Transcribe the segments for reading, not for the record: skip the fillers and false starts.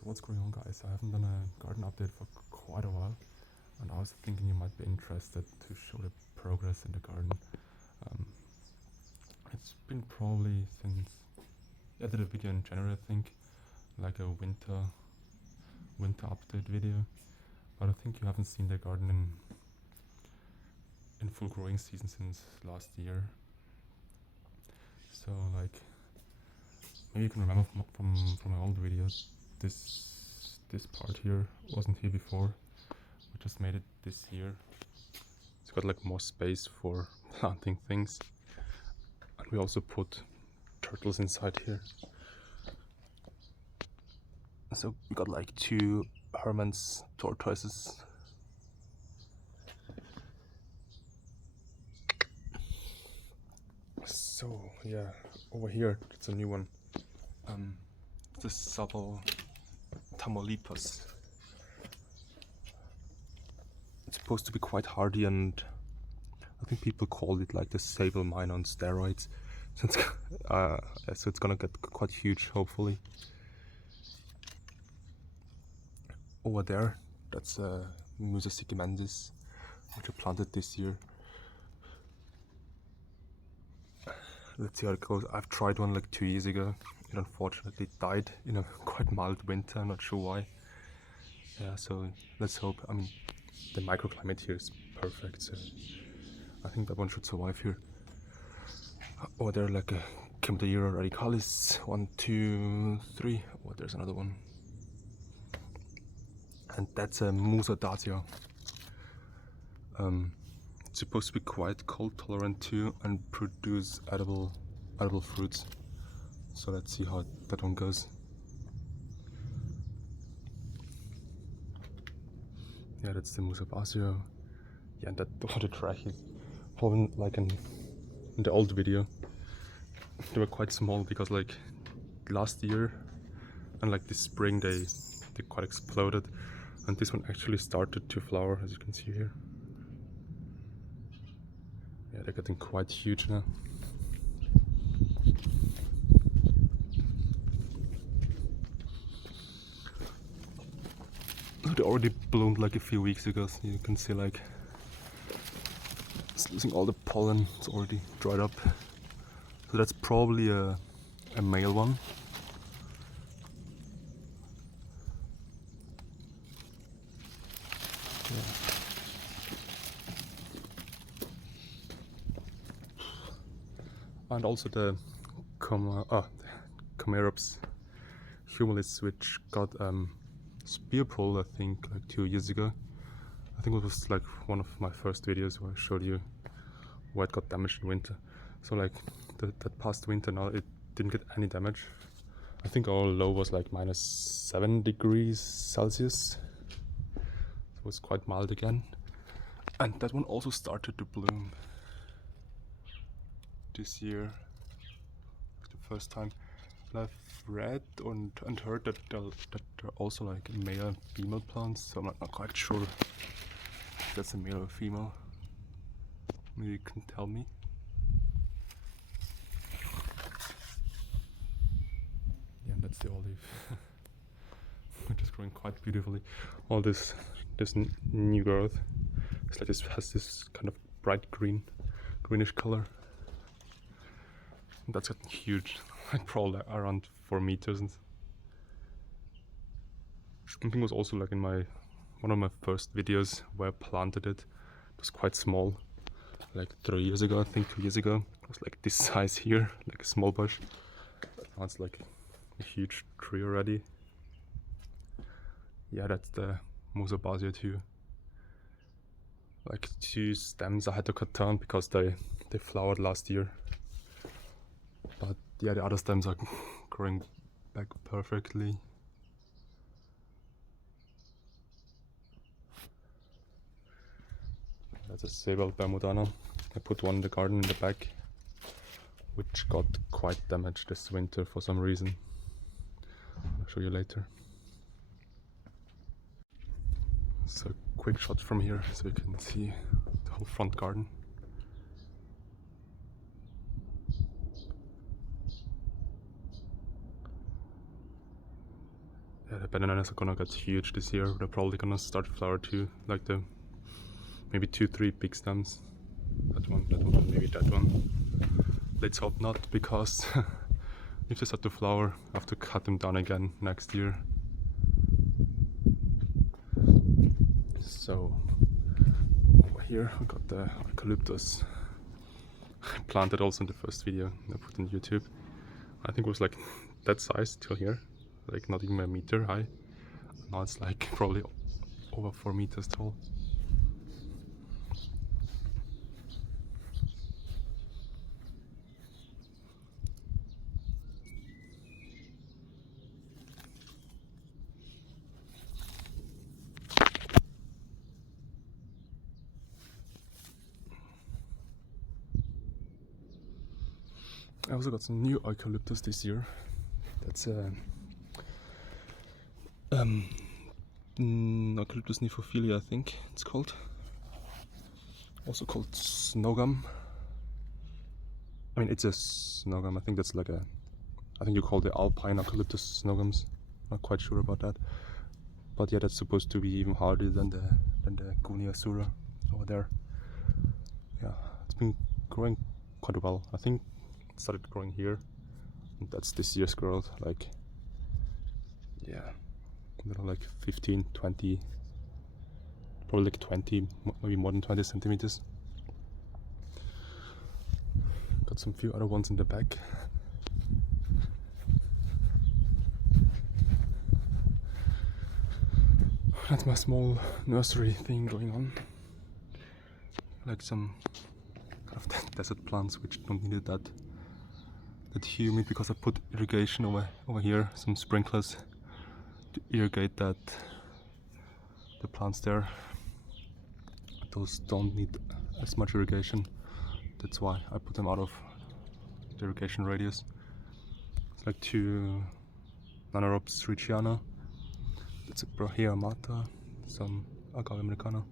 So what's going on, guys? I haven't done a garden update for quite a while, and I was thinking you might be interested to show the progress in the garden. It's been probably since I did a video in January, I think, like a winter update video, but I think you haven't seen the garden in full growing season since last year. So like, maybe you can remember from my old videos, this part here wasn't here before. We just made it this year. It's got like more space for planting things, and we also put turtles inside here. So we got like 2 Hermann's tortoises. So yeah, over here it's a new one. The Sabal tamaulipas. It's supposed to be quite hardy, and I think people call it like the Sabal mine on steroids. So it's gonna get quite huge, hopefully. Over there, that's Musa, which I planted this year. Let's see how it goes. I've tried one like 2 years ago. It unfortunately died in a quite mild winter. I'm not sure why. Yeah, so let's hope. I mean, the microclimate here is perfect, so I think that one should survive here. Over there, like a Cacti radicalis. 1, 2, 3. Oh, there's another one. And that's a Musa. It's supposed to be quite cold tolerant too, and produce edible fruits. So let's see how that one goes. Yeah, that's the Musa basjoo. Yeah, and that the Trachys. Probably like in the old video, they were quite small because like last year and like this spring they quite exploded, and this one actually started to flower, as you can see here. Yeah, they're getting quite huge now. They already bloomed like a few weeks ago, so you can see like it's losing all the pollen. It's already dried up. So that's probably a male one. Yeah. And also the Chamaerops humilis, which got spear pole, I think, like 2 years ago. I think it was like one of my first videos where I showed you where it got damaged in winter. So like that past winter now it didn't get any damage. I think our low was like -7 degrees Celsius. It was quite mild again. And that one also started to bloom this year, the first time. And I've read and heard that they're also like male and female plants, so I'm not quite sure if that's a male or female. Maybe you can tell me. Yeah, that's the olive, which is growing quite beautifully. All this new growth, it's like this has this kind of bright greenish color. And that's gotten huge, like probably around 4 meters. And I think it was also like in one of my first videos where I planted it. It was quite small, like 3 years ago, I think 2 years ago. It was like this size here, like a small bush. But now it's like a huge tree already. Yeah, that's the Musa basjoo too. Like 2 stems I had to cut down because they flowered last year. But yeah, the other stems are growing back perfectly. That's a Sabal Bermudana. I put one in the garden in the back, which got quite damaged this winter for some reason. I'll show you later. So quick shot from here so you can see the whole front garden. Yeah, the bananas are gonna get huge this year. They're probably gonna start flower too, like the maybe 2-3 big stems. That one, maybe that one. Let's hope not, because if they start to flower, I have to cut them down again next year. So over here we got the Eucalyptus. I planted also in the first video I put on YouTube. I think it was like that size till here, like not even a meter high. Now it's like probably over 4 meters tall. I also got some new Eucalyptus this year. That's Eucalyptus nifophilia, I think it's called. Also called snowgum. I mean, it's a snowgum. I think that's like a. I think you call the alpine Eucalyptus snowgums. Not quite sure about that. But yeah, that's supposed to be even harder than the Guniasura over there. Yeah, it's been growing quite well. I think it started growing here. And that's this year's growth. Like, yeah, like 15, 20, probably like 20, maybe more than 20 centimeters. Got some few other ones in the back. That's my small nursery thing going on. Like some kind of desert plants which don't need that humid, because I put irrigation over here, some sprinklers to irrigate the plants there. Those don't need as much irrigation. That's why I put them out of the irrigation radius. It's like 2 Nannorrhops Richiana. That's a Brahea amata, some Agave americana,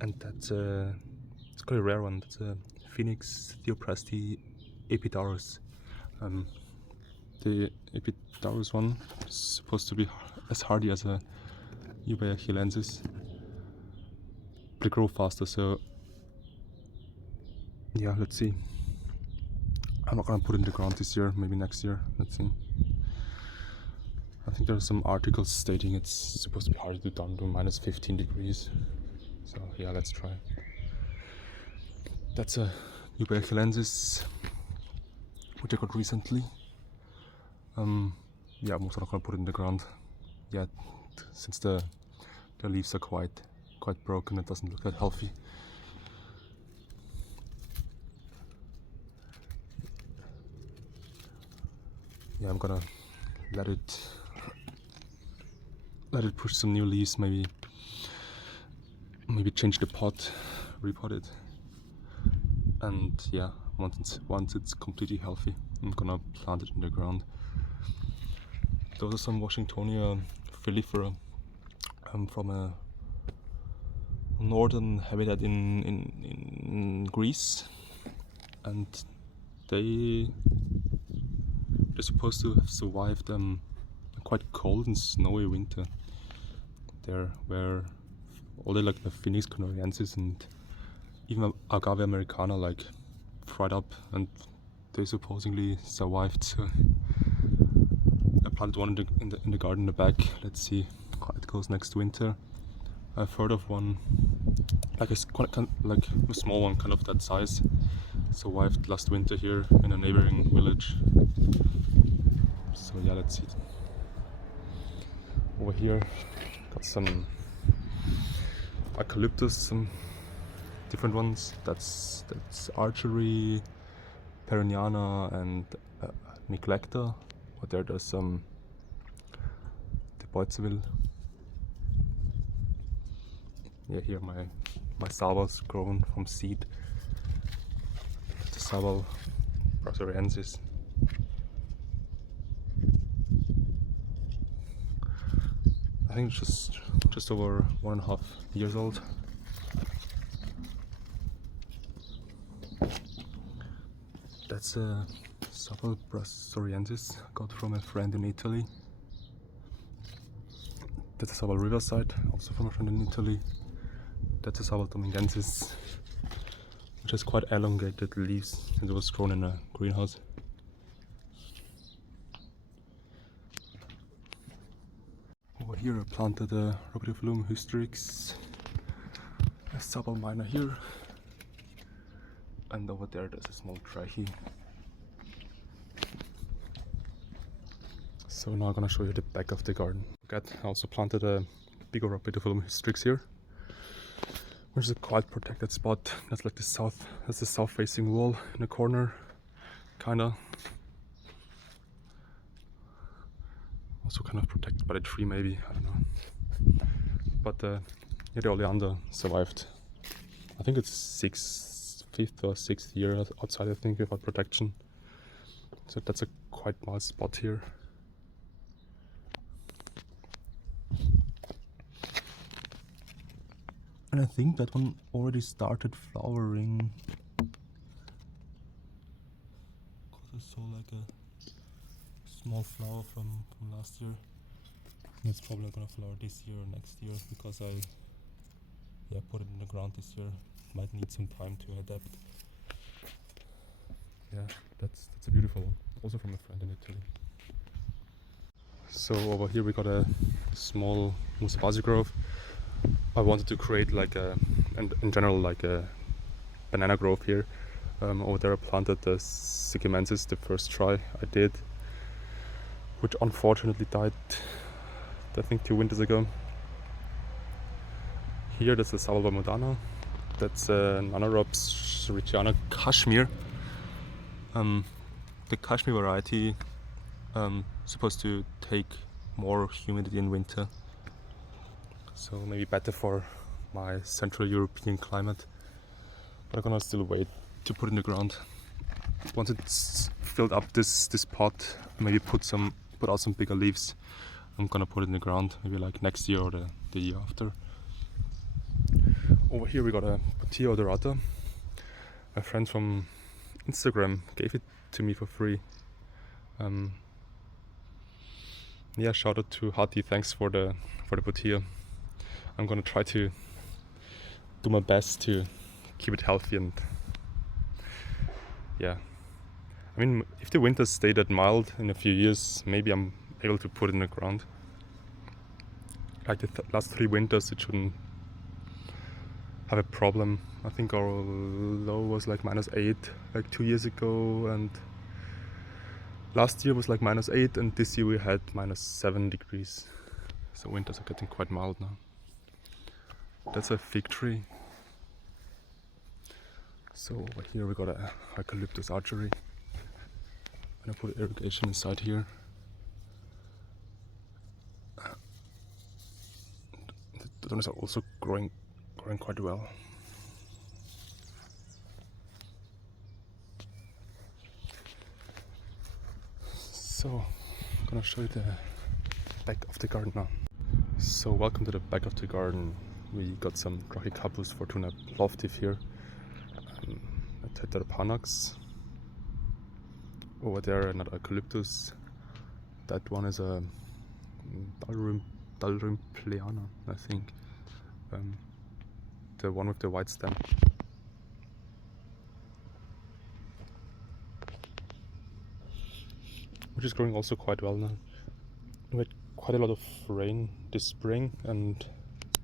and that's it's quite a rare one. That's a Phoenix Theoprasti Epidaurus. The Epidaurus one is supposed to be as hardy as a Eucalyptus, but they grow faster. So yeah, let's see. I'm not gonna put it in the ground this year. Maybe next year. Let's see. I think there are some articles stating it's supposed to be hard to do down to minus 15 degrees. So yeah, let's try. That's a Eucalyptus, which I got recently. Yeah, I'm also not gonna put it in the ground yet, since the leaves are quite broken. It doesn't look that healthy. Yeah, I'm gonna let it push some new leaves, maybe change the pot, repot it, and yeah, once it's completely healthy, I'm gonna plant it in the ground. Those are some Washingtonia filifera from a northern habitat in Greece, and they're supposed to have survived a quite cold and snowy winter there, where all like the Phoenix Nursery and even Agave americana like fried up, and they supposedly survived. So I planted one in the garden in the back. Let's see how it goes next winter. I've heard of one, like a small one, kind of that size, survived last winter here in a neighboring village. So yeah, let's see. Over here, got some Eucalyptus, some different ones. That's archery, Peroniana, and Neglecta. But there's some Butia. Yeah, here my Sabals grown from seed. The Sabal Brazoriensis. I think it's just over 1.5 years old. That's a Sabal Brazoriensis I got from a friend in Italy. That's a Sabal Riverside, also from a friend in Italy. That's a Sabal tamaulipas, which has quite elongated leaves, and it was grown in a greenhouse. Over here I planted a Rhapidophyllum hystrix, a Sabal minor here, and over there there's a small Trachys. So now I'm gonna show you the back of the garden. I also planted a bigger Rhapidophyllum hystrix here, which is a quite protected spot. That's like that's the south facing wall in the corner, kinda. Also kind of protected by the tree maybe, I don't know. But yeah, the oleander survived. I think it's 5th or 6th year outside, I think, without protection. So that's a quite nice spot here. And I think that one already started flowering. Because I saw like a small flower from last year. And it's probably gonna flower this year or next year because I put it in the ground this year. Might need some time to adapt. Yeah, that's a beautiful one. Also from a friend in Italy. So over here we got a small Musa grove. I wanted to create like in general like a banana grove here. Over there I planted the Eucalyptus, the first try I did, which unfortunately died, I think 2 winters ago. Here there's a Sabal Bermudana, that's a Nannorrhops Kashmir. The Kashmir variety supposed to take more humidity in winter, so maybe better for my Central European climate. But I'm gonna still wait to put it in the ground. Once it's filled up this pot, maybe put out some bigger leaves, I'm gonna put it in the ground, maybe like next year or the year after. Over here we got a Butia odorata. A friend from Instagram gave it to me for free. Yeah, shout out to Hati, thanks for the Butia. I'm gonna try to do my best to keep it healthy, and yeah, I mean, if the winters stay that mild in a few years, maybe I'm able to put it in the ground. Like the last 3 winters, it shouldn't have a problem. I think our low was like -8 like 2 years ago, and last year was like -8, and this year we had -7 degrees. So winters are getting quite mild now. That's a fig tree. So over here we got a Eucalyptus archery. And I put irrigation inside here. The ones are also growing quite well. So I'm gonna show you the back of the garden now. So welcome to the back of the garden. We got some Trachys Fortuna loftif here, a Tetrapanax. Over there another Eucalyptus. That one is a Dalrympleana, I think. The one with the white stem. Which is growing also quite well now. We had quite a lot of rain this spring, and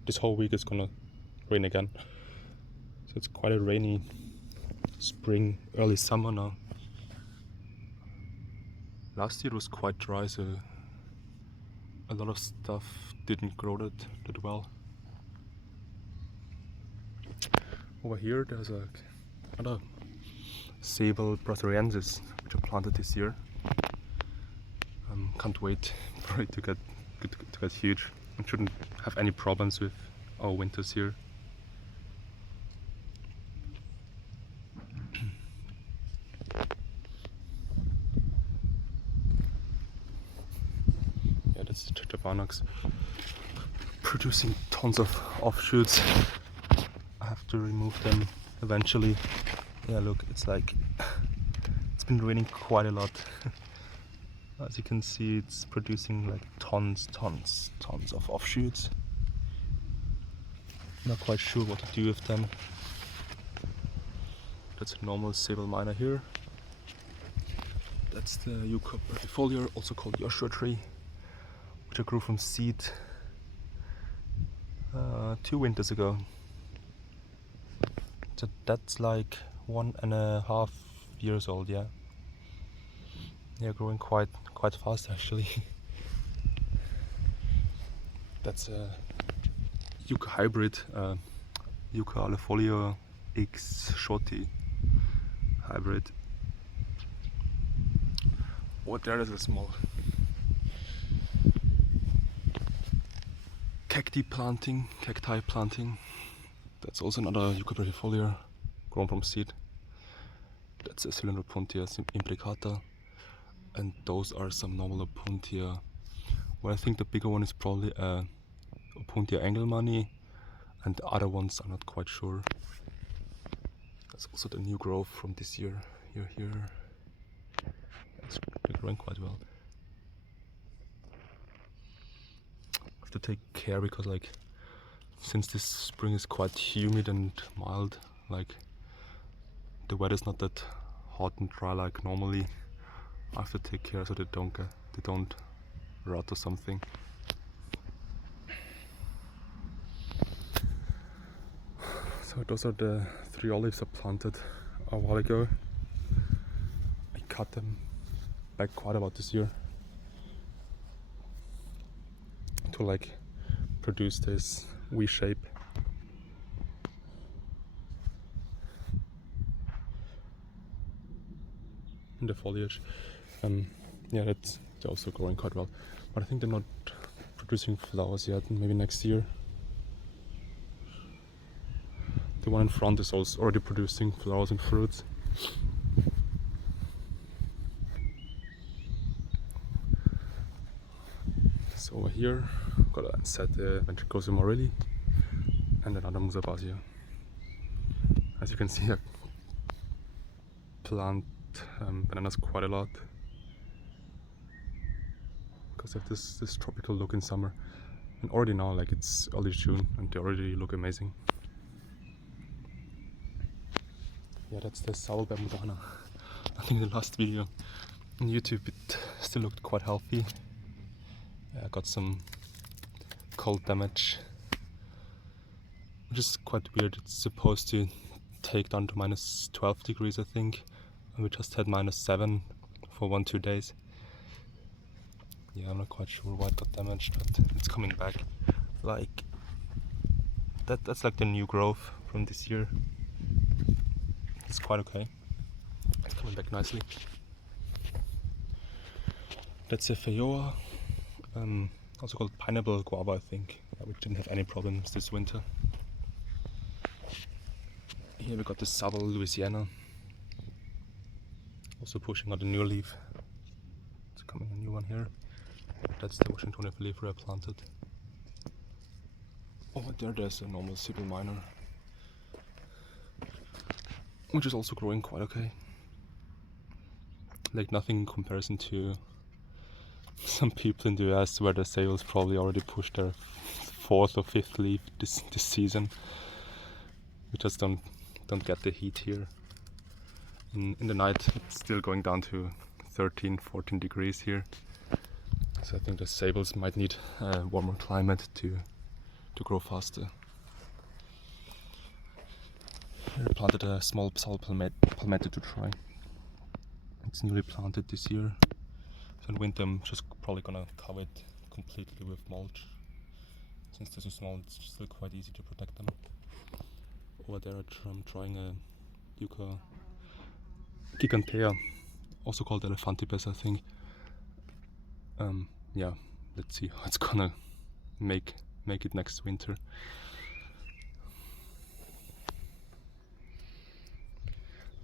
this whole week it's gonna rain again. So it's quite a rainy spring, early summer now. Last year it was quite dry, so a lot of stuff didn't grow that well. Over here there's another Sabal Brazoriensis, which I planted this year. Can't wait for it to get huge. It shouldn't have any problems with our winters here. Yeah, that's the Tetrapanax, producing tons of offshoots. I have to remove them eventually. Yeah, look, it's been raining quite a lot. As you can see, it's producing like tons tons of offshoots. Not quite sure what to do with them. That's a normal Sabal minor here. That's the Yucca brevifolia, also called Joshua tree, which I grew from seed 2 winters ago. So that's like 1.5 years old, yeah. Yeah, growing quite fast actually. That's a Yucca hybrid, Eucalyptus X shorty hybrid. Oh, there is a small cacti planting. That's also another Yucca brevifolia grown from seed. That's a Butia implicata, and those are some normal Butia. Well, I think the bigger one is probably a Butia Engelmanni, and the other ones I'm not quite sure. That's also the new growth from this year. Here. They're growing quite well. I have to take care because, like, since this spring is quite humid and mild, like the weather's not that hot and dry like normally. I have to take care so they don't rot or something. So those are the 3 olives I planted a while ago. I cut them back quite a lot this year to like produce this V shape. In the foliage. Yeah, they're also growing quite well, but I think they're not producing flowers yet. Maybe next year. The one in front is also already producing flowers and fruits. So over here, got a set Ventricosa morelli and another Musa basjoo. As you can see, I plant bananas quite a lot because of this tropical look in summer, and already now, like, it's early June and they already look amazing. Yeah, that's the Sabal Bermudana. I think the last video on YouTube it still looked quite healthy. I got some cold damage, which is quite weird. It's supposed to take down to -12 degrees, I think, and we just had -7 for 1-2 days. Yeah, I'm not quite sure why it got damaged, but it's coming back. Like that's like the new growth from this year. It's quite okay. It's coming back nicely. That's a Feijoa, also called pineapple guava, I think, which didn't have any problems this winter. Here we got the Sabal Louisiana, also pushing out a new leaf. It's coming a new one here. That's the Washington leaf I planted. Over there's a normal Sabal minor, which is also growing quite okay. Like nothing in comparison to some people in the US where the Sabals probably already pushed their 4th or 5th leaf this season. We just don't get the heat here. In the night it's still going down to 13-14 degrees here. So I think the Sabals might need a warmer climate to grow faster. Here I planted a small Sabal palmetto to try. It's newly planted this year. So in winter I'm just probably gonna cover it completely with mulch. Since they're so small, it's still quite easy to protect them. Over there I'm trying a Yucca gigantea, also called elephantipes, I think. Yeah, let's see how it's gonna make it next winter.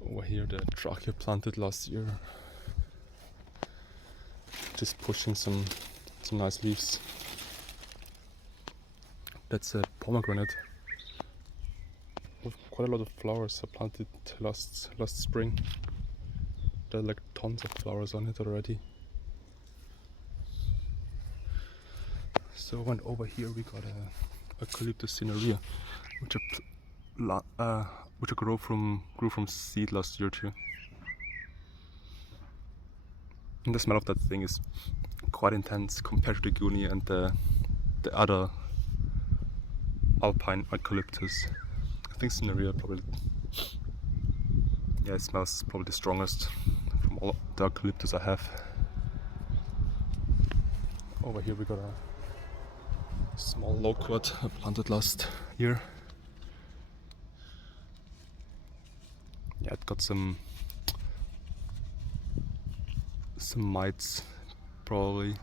Over here the Trachys planted last year, just pushing some nice leaves. That's a pomegranate with quite a lot of flowers. I planted last spring. There are like tons of flowers on it already. So when over here we got a Eucalyptus cinerea, which grew from seed last year too. And the smell of that thing is quite intense compared to the Goonie and the other alpine eucalyptus. I think cinerea probably, yeah, it smells probably the strongest from all the eucalyptus I have. Over here we got a small loquat I planted last year. Yeah, it got some mites probably,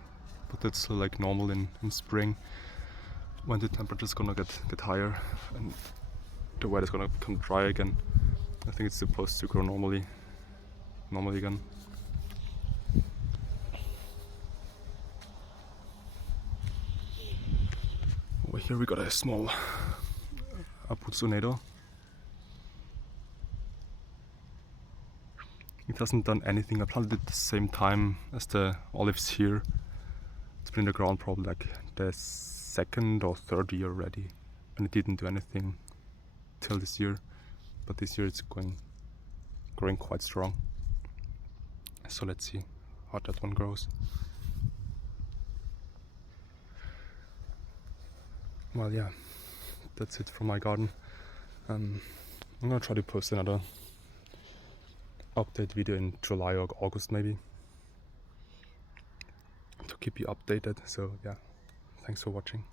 but that's still like normal in spring when the temperature's gonna get higher and the weather's gonna become dry again. I think it's supposed to grow normally again. Over here we got a small Apuzonedo. It hasn't done anything. I planted it at the same time as the olives here. It's been in the ground probably like the second or third year already, and it didn't do anything till this year. But this year it's growing quite strong. So let's see how that one grows. Well, yeah, that's it from my garden. I'm gonna try to post another update video in July or August maybe, to keep you updated. So yeah, thanks for watching.